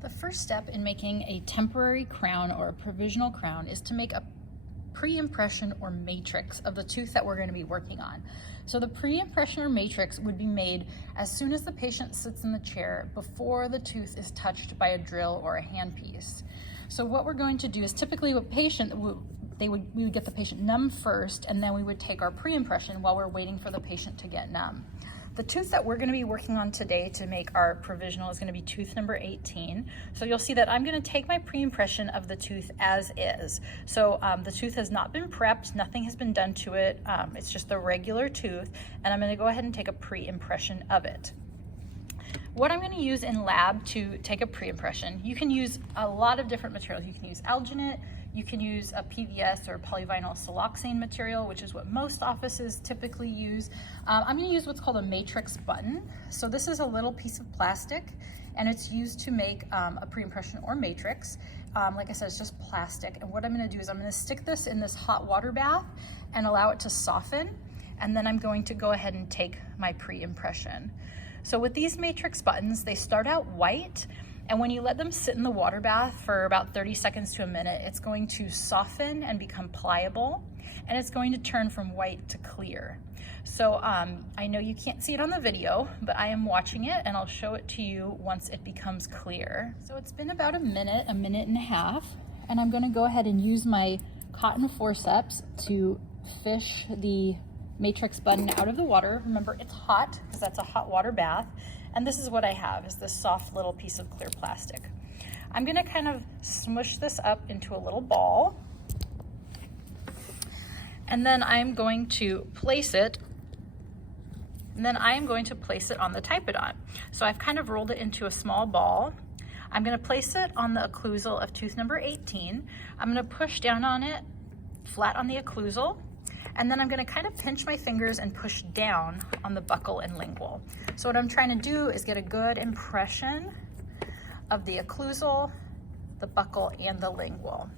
The first step in making a temporary crown or a provisional crown is to make a pre-impression or matrix of the tooth that we're going to be working on. So the pre-impression or matrix would be made as soon as the patient sits in the chair before the tooth is touched by a drill or a handpiece. So what we're going to do is typically with patient, we would get the patient numb first, and then we would take our pre-impression while we're waiting for the patient to get numb. The tooth that we're going to be working on today to make our provisional is going to be tooth number 18. So you'll see that I'm going to take my pre-impression of the tooth as is. So the tooth has not been prepped, nothing has been done to it. It's just the regular tooth, and I'm going to go ahead and take a pre-impression of it. What I'm going to use in lab to take a pre-impression, you can use a lot of different materials. You can use alginate, you can use a PVS or polyvinyl siloxane material, which is what most offices typically use. I'm going to use what's called a matrix button. So this is a little piece of plastic, and it's used to make a pre-impression or matrix. Like I said, it's just plastic. And what I'm going to do is I'm going to stick this in this hot water bath and allow it to soften. And then I'm going to go ahead and take my pre-impression. So with these matrix buttons, they start out white, and when you let them sit in the water bath for about 30 seconds to a minute, it's going to soften and become pliable, and it's going to turn from white to clear. So I know you can't see it on the video, but I am watching it, and I'll show it to you once it becomes clear. So it's been about a minute and a half, and I'm gonna go ahead and use my cotton forceps to fish the matrix button out of the water. Remember, it's hot because that's a hot water bath. And this is what I have, is this soft little piece of clear plastic. I'm gonna kind of smush this up into a little ball. And then I'm going to place it, on the Typodont. So I've kind of rolled it into a small ball. I'm gonna place it on the occlusal of tooth number 18. I'm gonna push down on it, flat on the occlusal, and then I'm gonna kind of pinch my fingers and push down on the buccal and lingual. So what I'm trying to do is get a good impression of the occlusal, the buccal, and the lingual.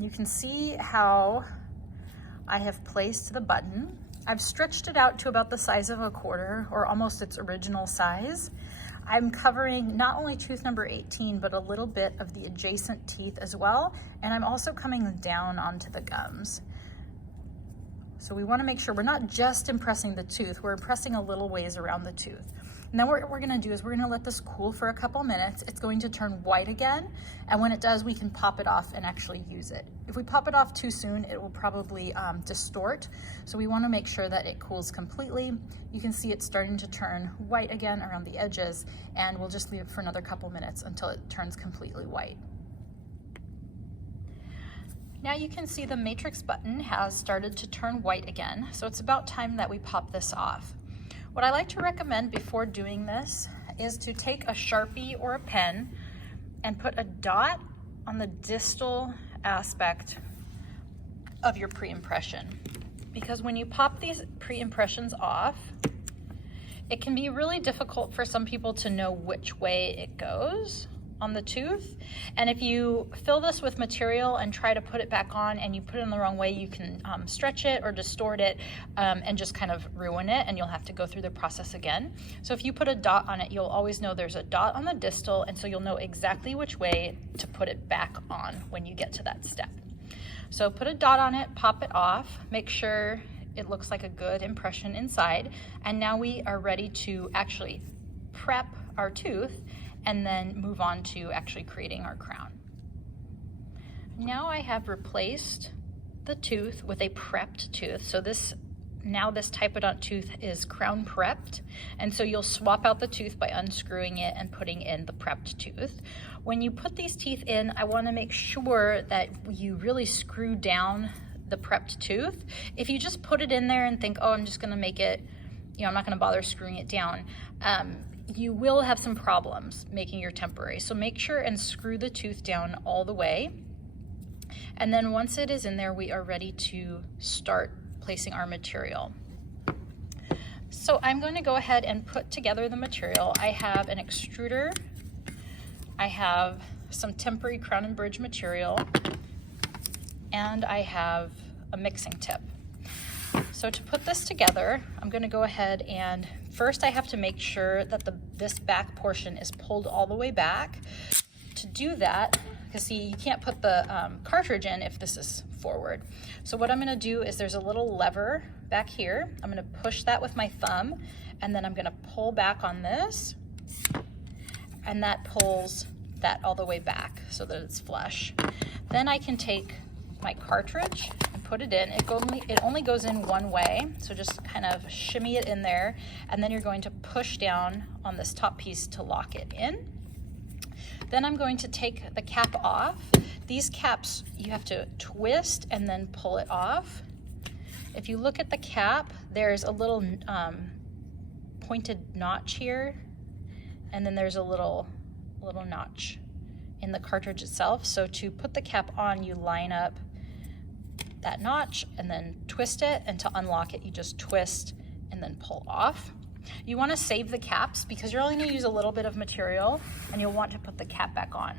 You can see how I have placed the button. I've stretched it out to about the size of a quarter, or almost its original size. I'm covering not only tooth number 18, but a little bit of the adjacent teeth as well, and I'm also coming down onto the gums. So we want to make sure we're not just impressing the tooth, we're impressing a little ways around the tooth. And then what we're going to do is we're going to let this cool for a couple minutes. It's going to turn white again, and when it does, we can pop it off and actually use it. If we pop it off too soon, it will probably distort. So we want to make sure that it cools completely. You can see it's starting to turn white again around the edges, and we'll just leave it for another couple minutes until it turns completely white. Now you can see the matrix button has started to turn white again, so it's about time that we pop this off. What I like to recommend before doing this is to take a Sharpie or a pen and put a dot on the distal aspect of your pre-impression. Because when you pop these pre-impressions off, it can be really difficult for some people to know which way it goes on the tooth. And if you fill this with material and try to put it back on and you put it in the wrong way, you can stretch it or distort it and just kind of ruin it, and you'll have to go through the process again. So if you put a dot on it, you'll always know there's a dot on the distal, and so you'll know exactly which way to put it back on when you get to that step. So put a dot on it, pop it off, make sure it looks like a good impression inside, and now we are ready to actually prep our tooth and then move on to actually creating our crown. Now I have replaced the tooth with a prepped tooth. So now this Typodont tooth is crown prepped, and so you'll swap out the tooth by unscrewing it and putting in the prepped tooth. When you put these teeth in, I want to make sure that you really screw down the prepped tooth. If you just put it in there and think, oh, I'm just going to make it, I'm not going to bother screwing it down, you will have some problems making your temporary. So make sure and screw the tooth down all the way. And then once it is in there, we are ready to start placing our material. So I'm going to go ahead and put together the material. I have an extruder, I have some temporary crown and bridge material, and I have a mixing tip. So to put this together, I'm going to go ahead and first I have to make sure that this back portion is pulled all the way back. To do that, because see, you can't put the cartridge in if this is forward. So what I'm going to do is there's a little lever back here. I'm going to push that with my thumb, and then I'm going to pull back on this, and that pulls that all the way back so that it's flush. Then I can take my cartridge and put it in. It only goes in one way, so just kind of shimmy it in there, and then you're going to push down on this top piece to lock it in. Then I'm going to take the cap off. These caps, you have to twist and then pull it off. If you look at the cap, there's a little pointed notch here, and then there's a little notch in the cartridge itself. So to put the cap on, you line up that notch and then twist it, and to unlock it, you just twist and then pull off. You want to save the caps because you're only going to use a little bit of material, and you'll want to put the cap back on.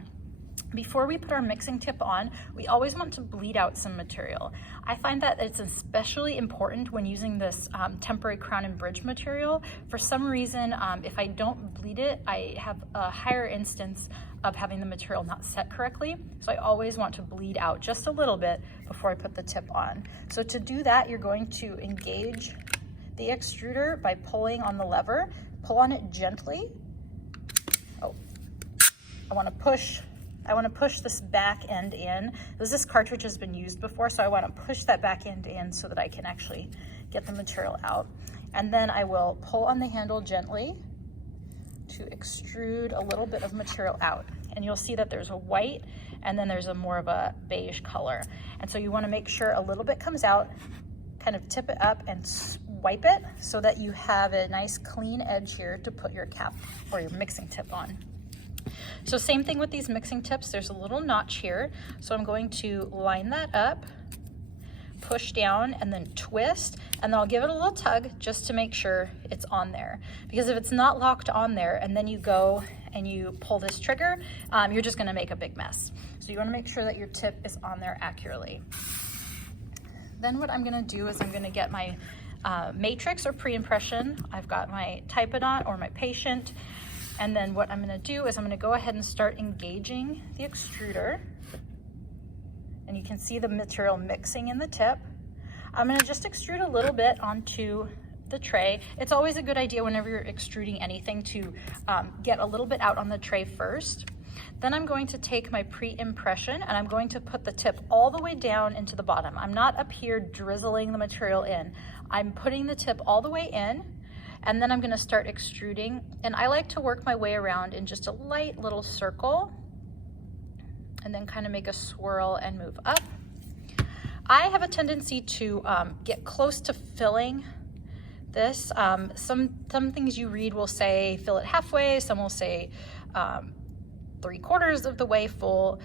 Before we put our mixing tip on, we always want to bleed out some material. I find that it's especially important when using this temporary crown and bridge material. For some reason, if I don't bleed it, I have a higher instance of having the material not set correctly. So I always want to bleed out just a little bit before I put the tip on. So to do that, you're going to engage the extruder by pulling on the lever. Pull on it gently. Oh, I want to push this back end in. This cartridge has been used before, so I want to push that back end in so that I can actually get the material out. And then I will pull on the handle gently to extrude a little bit of material out. And you'll see that there's a white, and then there's a more of a beige color. And so you want to make sure a little bit comes out, kind of tip it up and wipe it so that you have a nice clean edge here to put your cap or your mixing tip on. So same thing with these mixing tips, there's a little notch here. So I'm going to line that up, push down, and then twist, and then I'll give it a little tug just to make sure it's on there. Because if it's not locked on there and then you go and you pull this trigger, you're just gonna make a big mess. So you wanna make sure that your tip is on there accurately. Then what I'm gonna do is I'm gonna get my matrix or pre-impression. I've got my typodont or my patient. And then what I'm gonna do is I'm gonna go ahead and start engaging the extruder. And you can see the material mixing in the tip. I'm gonna just extrude a little bit onto the tray. It's always a good idea whenever you're extruding anything to get a little bit out on the tray first. Then I'm going to take my pre-impression and I'm going to put the tip all the way down into the bottom. I'm not up here drizzling the material in. I'm putting the tip all the way in, and then I'm gonna start extruding. And I like to work my way around in just a light little circle and then kind of make a swirl and move up. I have a tendency to get close to filling this. Some things you read will say fill it halfway, some will say 3/4 of the way full.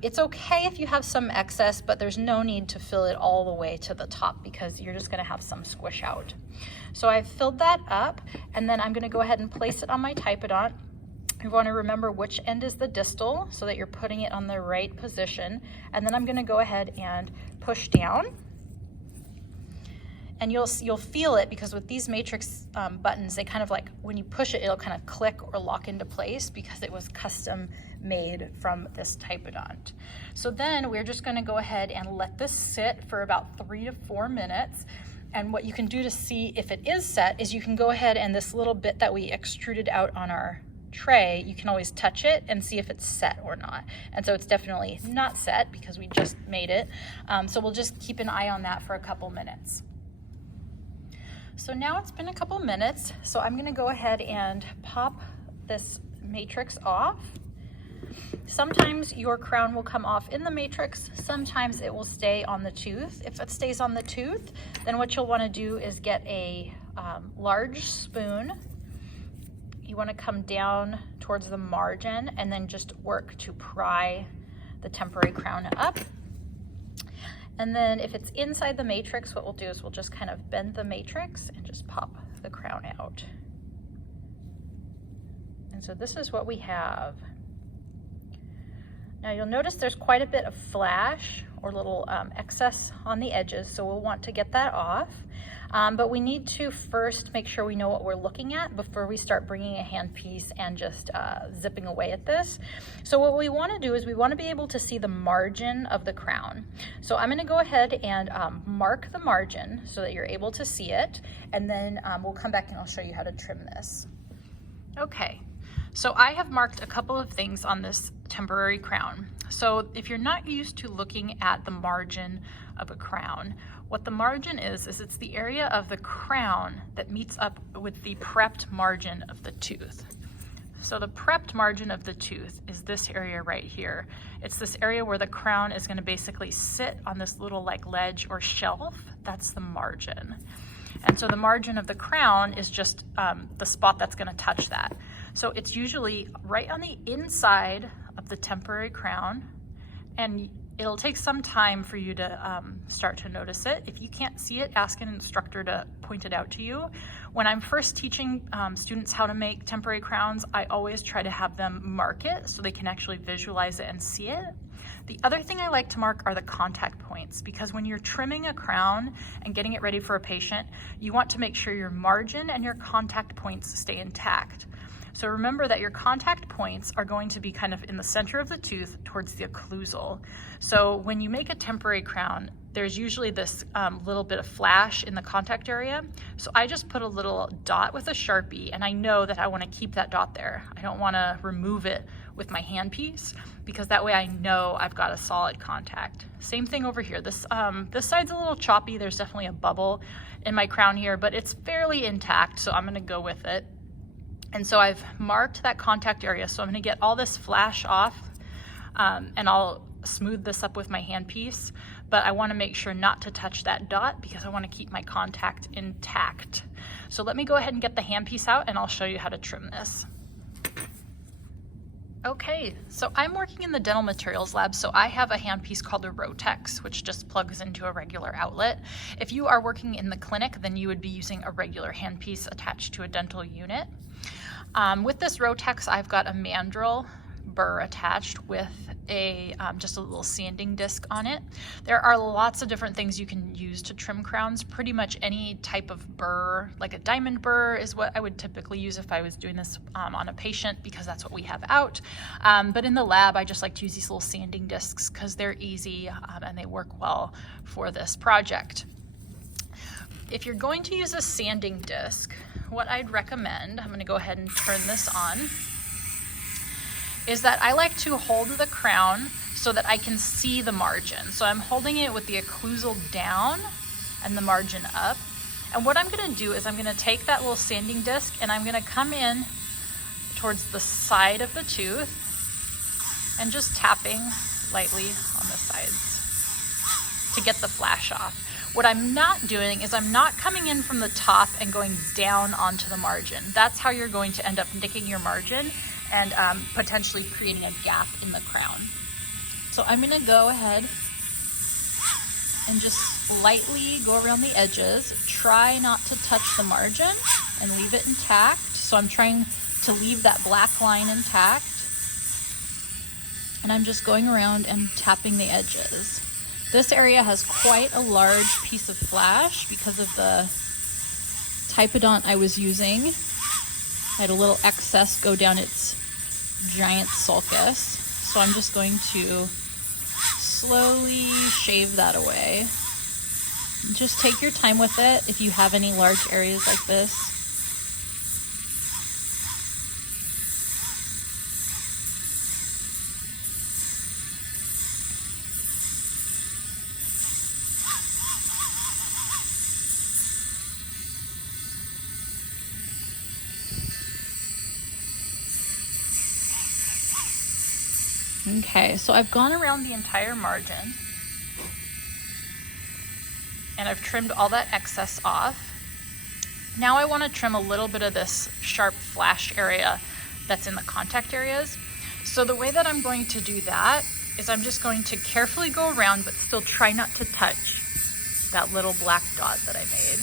It's okay if you have some excess, but there's no need to fill it all the way to the top because you're just gonna have some squish out. So I've filled that up, and then I'm gonna go ahead and place it on my typodont. You wanna remember which end is the distal so that you're putting it on the right position. And then I'm gonna go ahead and push down. And you'll feel it because with these matrix buttons, they kind of like, when you push it, it'll kind of click or lock into place because it was custom made from this typodont. So then we're just gonna go ahead and let this sit for about 3 to 4 minutes. And what you can do to see if it is set is you can go ahead and this little bit that we extruded out on our tray, you can always touch it and see if it's set or not. And so it's definitely not set because we just made it. So we'll just keep an eye on that for a couple minutes. So now it's been a couple minutes, so I'm gonna go ahead and pop this matrix off. Sometimes your crown will come off in the matrix, sometimes it will stay on the tooth. If it stays on the tooth, then what you'll wanna do is get a large spoon. You wanna come down towards the margin and then just work to pry the temporary crown up. And then if it's inside the matrix, what we'll do is we'll just kind of bend the matrix and just pop the crown out. And so this is what we have. Now you'll notice there's quite a bit of flash or little excess on the edges, so we'll want to get that off. But we need to first make sure we know what we're looking at before we start bringing a handpiece and just zipping away at this. So what we want to do is we want to be able to see the margin of the crown. So I'm going to go ahead and mark the margin so that you're able to see it, and then we'll come back and I'll show you how to trim this. Okay, so I have marked a couple of things on this temporary crown. So if you're not used to looking at the margin of a crown, what the margin is it's the area of the crown that meets up with the prepped margin of the tooth. So the prepped margin of the tooth is this area right here. It's this area where the crown is going to basically sit on this little like ledge or shelf. That's the margin. And so the margin of the crown is just the spot that's going to touch that. So it's usually right on the inside of the temporary crown, and it'll take some time for you to start to notice it. If you can't see it, ask an instructor to point it out to you. When I'm first teaching students how to make temporary crowns, I always try to have them mark it so they can actually visualize it and see it. The other thing I like to mark are the contact points, because when you're trimming a crown and getting it ready for a patient, you want to make sure your margin and your contact points stay intact. So remember that your contact points are going to be kind of in the center of the tooth towards the occlusal. So when you make a temporary crown, there's usually this little bit of flash in the contact area. So I just put a little dot with a Sharpie, and I know that I want to keep that dot there. I don't want to remove it with my handpiece, because that way I know I've got a solid contact. Same thing over here. This side's a little choppy. There's definitely a bubble in my crown here, but it's fairly intact, so I'm going to go with it. And so I've marked that contact area, so I'm going to get all this flash off, and I'll smooth this up with my handpiece, but I want to make sure not to touch that dot because I want to keep my contact intact. So let me go ahead and get the handpiece out and I'll show you how to trim this. Okay, so I'm working in the dental materials lab, so I have a handpiece called the Rotex, which just plugs into a regular outlet. If you are working in the clinic, then you would be using a regular handpiece attached to a dental unit. With this Rotex, I've got a mandrel burr attached with just a little sanding disc on it. There are lots of different things you can use to trim crowns. Pretty much any type of burr, like a diamond burr, is what I would typically use if I was doing this on a patient, because that's what we have out. But in the lab, I just like to use these little sanding discs because they're easy and they work well for this project. If you're going to use a sanding disc, what I'd recommend, I'm going to go ahead and turn this on, is that I like to hold the crown so that I can see the margin. So I'm holding it with the occlusal down and the margin up. And what I'm going to do is I'm going to take that little sanding disc and I'm going to come in towards the side of the tooth and just tapping lightly on the sides to get the flash off. What I'm not doing is I'm not coming in from the top and going down onto the margin. That's how you're going to end up nicking your margin and potentially creating a gap in the crown. So I'm going to go ahead and just lightly go around the edges. Try not to touch the margin and leave it intact. So I'm trying to leave that black line intact. And I'm just going around and tapping the edges. This area has quite a large piece of flash because of the typodont I was using. I had a little excess go down its giant sulcus. So I'm just going to slowly shave that away. Just take your time with it if you have any large areas like this. Okay, so I've gone around the entire margin and I've trimmed all that excess off. Now I want to trim a little bit of this sharp flash area that's in the contact areas. So the way that I'm going to do that is I'm just going to carefully go around but still try not to touch that little black dot that I made.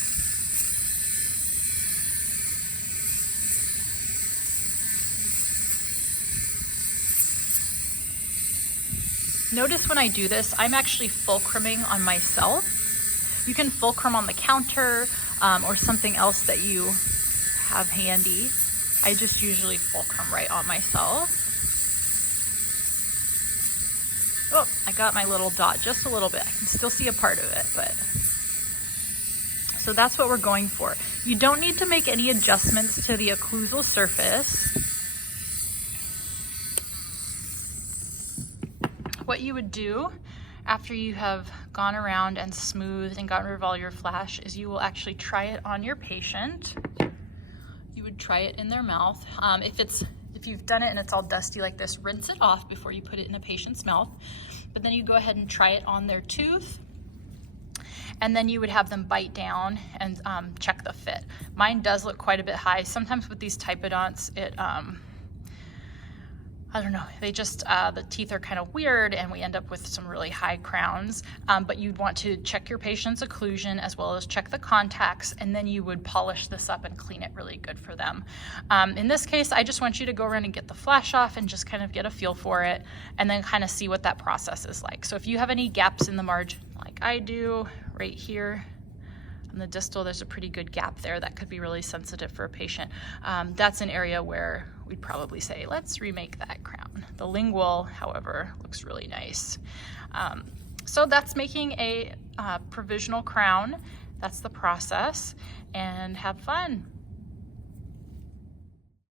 Notice when I do this, I'm actually fulcruming on myself. You can fulcrum on the counter or something else that you have handy. I just usually fulcrum right on myself. Oh, I got my little dot just a little bit. I can still see a part of it, but. So that's what we're going for. You don't need to make any adjustments to the occlusal surface. What you would do after you have gone around and smoothed and gotten rid of all your flash is you will actually try it on your patient. You would try it in their mouth. If you've done it and it's all dusty like this, rinse it off before you put it in a patient's mouth. But then you go ahead and try it on their tooth. And then you would have them bite down and check the fit. Mine does look quite a bit high. Sometimes with these typodonts, I don't know, they just, the teeth are kind of weird and we end up with some really high crowns. But you'd want to check your patient's occlusion as well as check the contacts, and then you would polish this up and clean it really good for them. In this case, I just want you to go around and get the flash off and just kind of get a feel for it and then kind of see what that process is like. So if you have any gaps in the margin, like I do right here, on the distal, there's a pretty good gap there that could be really sensitive for a patient. That's an area where we'd probably say, let's remake that crown. The lingual, however, looks really nice. So that's making a provisional crown. That's the process, and have fun.